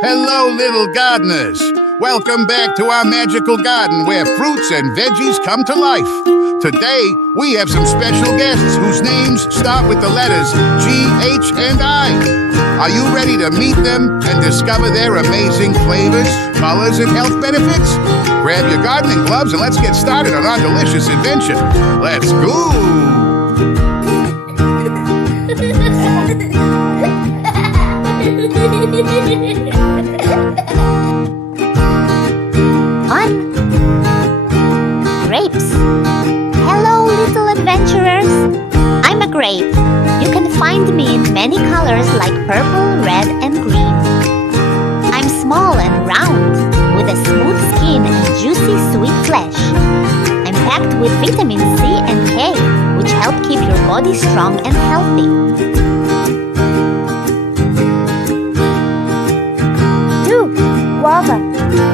Hello, little gardeners. Welcome back to our magical garden where fruits and veggies come to life. Today, we have some special guests whose names start with the letters G, H, and I. Are you ready to meet them and discover their amazing flavors, colors, and health benefits? Grab your gardening gloves and let's get started on our delicious adventure. Let's go! On grapes. Hello, little adventurers. I'm a grape. You can find me in many colors like purple, red, and green. I'm small and round, with a smooth skin and juicy, sweet flesh. I'm packed with vitamin C and K, which help keep your body strong and healthy. Guava.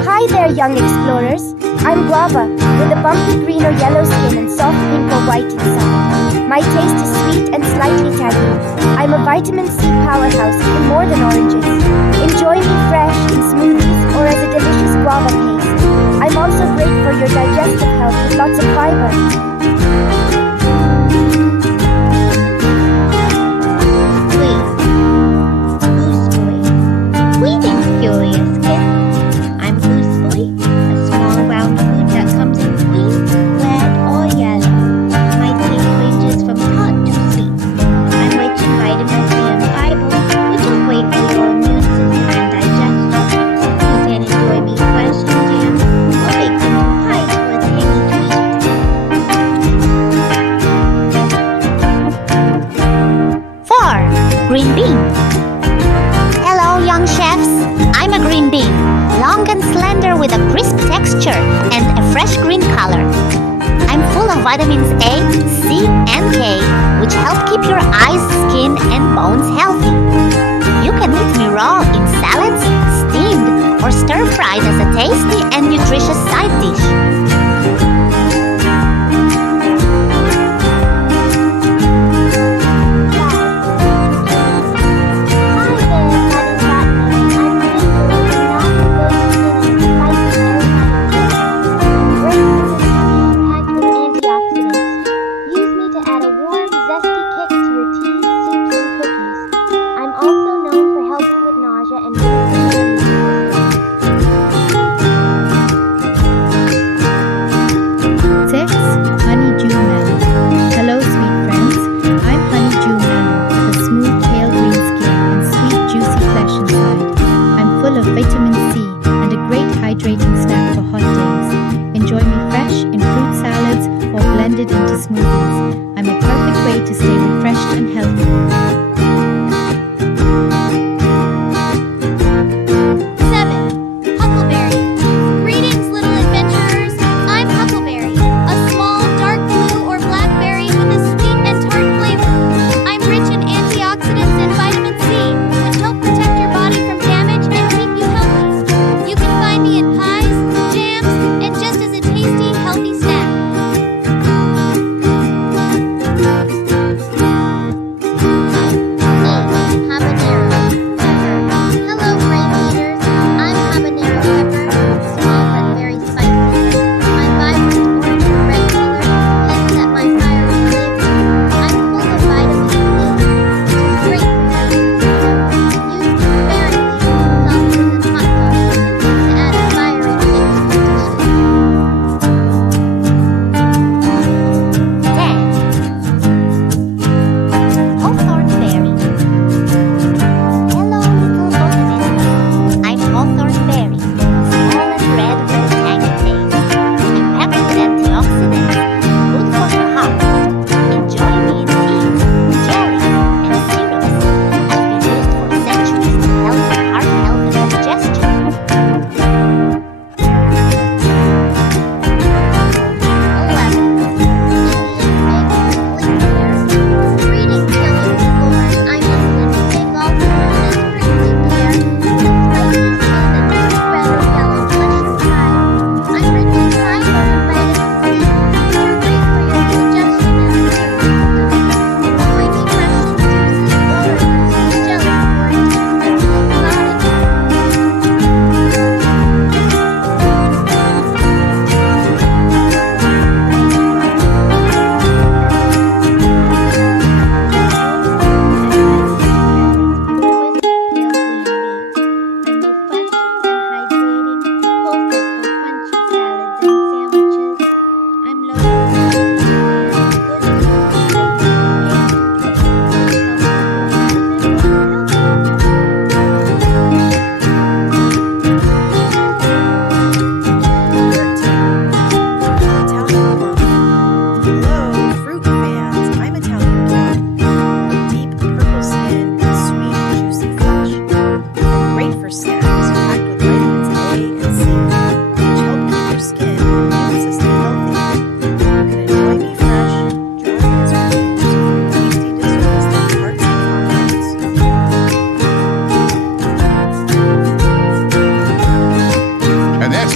Hi there, young explorers. I'm Guava, with a bumpy green or yellow skin and soft pink or white inside. My taste is sweet and slightly tangy. I'm a vitamin C powerhouse, even more than oranges. Enjoy me fresh, in smoothies, or as a delicious guava paste. I'm also great for your digestive health with lots of fiber. Green bean. Hello, young chefs. I'm a green bean, long and slender with a crisp texture and a fresh green color. I'm full of vitamins A, C, and K, which help keep your eyes, skin, and bones healthy. You can eat me raw in salads, steamed, or stir-fried as a tasty and nutritious side dish.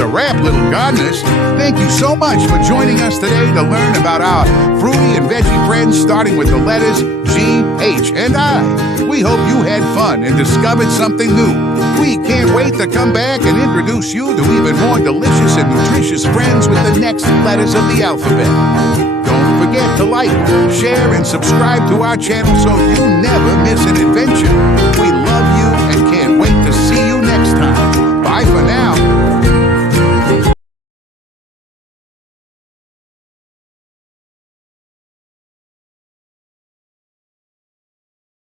wrap, little gardeners. Thank you so much for joining us today to learn about our fruity and veggie friends, starting with the letters G, H, and I. We hope you had fun and discovered something new. We can't wait to come back and introduce you to even more delicious and nutritious friends with the next letters of the alphabet. Don't forget to like, share, and subscribe to our channel so you never miss an adventure. We